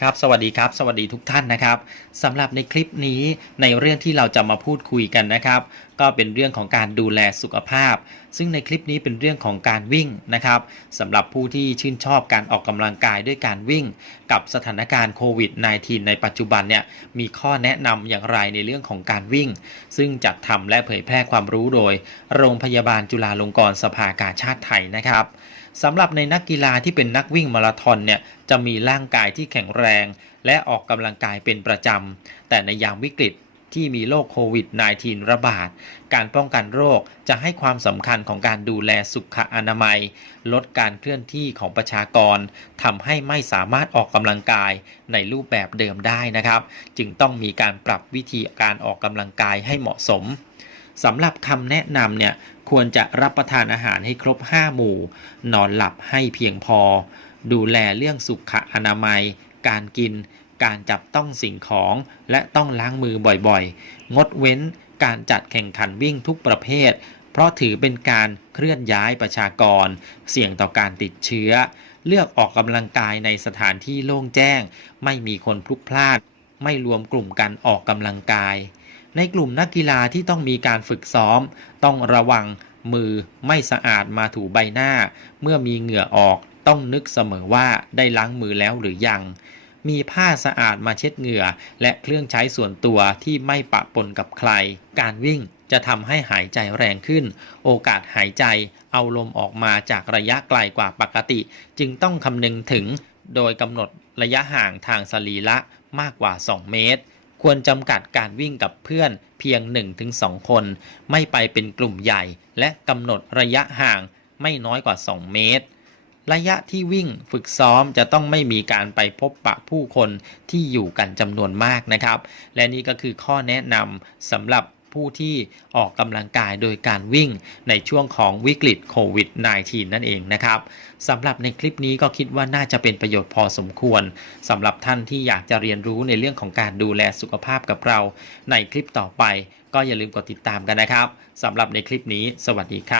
ครับสวัสดีครับ สวัสดีทุกท่านนะครับสำหรับในคลิปนี้ในเรื่องที่เราจะมาพูดคุยกันนะครับ ก็เป็นเรื่องของการดูแลสุขภาพ ซึ่งในคลิปนี้เป็นเรื่องของการวิ่งนะครับสำหรับผู้ที่ชื่นชอบการออกกำลังกายด้วยการวิ่ง กับสถานการณ์โควิด -19 ในปัจจุบันเนี่ยมีข้อแนะนำอย่างไรในเรื่องของการวิ่ง ซึ่งจัดทำและเผยแพร่ความรู้โดย โรงพยาบาลจุฬาลงกรณ์สภากาชาติไทยนะครับ สำหรับในนักกีฬาที่เป็นนักวิ่งมาราธอนเนี่ยจะมีร่างกายที่แข็งแรง และออกกำลังกายเป็นประจำ แต่ในยามวิกฤตที่มีโรคโควิด -19 ระบาด การป้องกันโรคจะให้ความสำคัญของการดูแลสุขอนามัย ลดการเคลื่อนที่ของประชากรทำให้ไม่สามารถออกกำลังกายในรูปแบบเดิมได้นะครับ จึงต้องมีการปรับวิธีการออกกำลังกายให้เหมาะสม สำหรับคำแนะนำเนี่ยควรจะรับประทานอาหารให้ครบ 5 หมู่ นอนหลับให้เพียงพอ ดูแลเรื่องสุขอนามัย การกิน การจับต้องสิ่งของ และต้องล้างมือบ่อยๆ งดเว้นการจัดแข่งขันวิ่งทุกประเภท เพราะถือเป็นการเคลื่อนย้ายประชากร เสี่ยงต่อการติดเชื้อ เลือกออกกำลังกายในสถานที่โล่งแจ้ง ไม่มีคนพลุกพล่าน ไม่รวมกลุ่มกันออกกำลังกาย ในกลุ่มนักกีฬาที่ต้องมีการฝึกซ้อม ต้องระวังมือไม่สะอาดมาถูใบหน้า เมื่อมีเหงื่อออกต้องนึกเสมอว่าได้ล้างมือแล้วหรือยัง มีผ้าสะอาดมาเช็ดเหงื่อ และเครื่องใช้ส่วนตัวที่ไม่ปะปนกับใคร การวิ่งจะทำให้หายใจแรงขึ้น โอกาสหายใจเอาลมออกมาจากระยะไกลกว่าปกติ จึงต้องคำนึงถึงโดยกำหนดระยะห่างทางสรีระมากกว่า 2 เมตร ควรจำกัดการวิ่งกับเพื่อนเพียง 1-2 คน ไม่ไปเป็นกลุ่มใหญ่ และกำหนดระยะห่างไม่น้อยกว่า 2 เมตร ระยะที่วิ่งฝึกซ้อมจะต้องไม่มีการไปพบปะผู้คนที่อยู่กันจำนวนมากนะครับ และนี่ก็คือข้อแนะนำสำหรับ ผู้ที่ออกกำลังกายโดยการวิ่งในช่วงของวิกฤตโควิด -19 นั่นเองนะครับสำหรับในคลิปนี้ก็คิดว่าน่าจะเป็นประโยชน์พอสมควรสำหรับท่านที่อยากจะเรียนรู้ในเรื่องของการดูแลสุขภาพกับเราในคลิปต่อไป ก็อย่าลืมกดติดตามกันนะครับสำหรับในคลิปนี้ สวัสดีครับ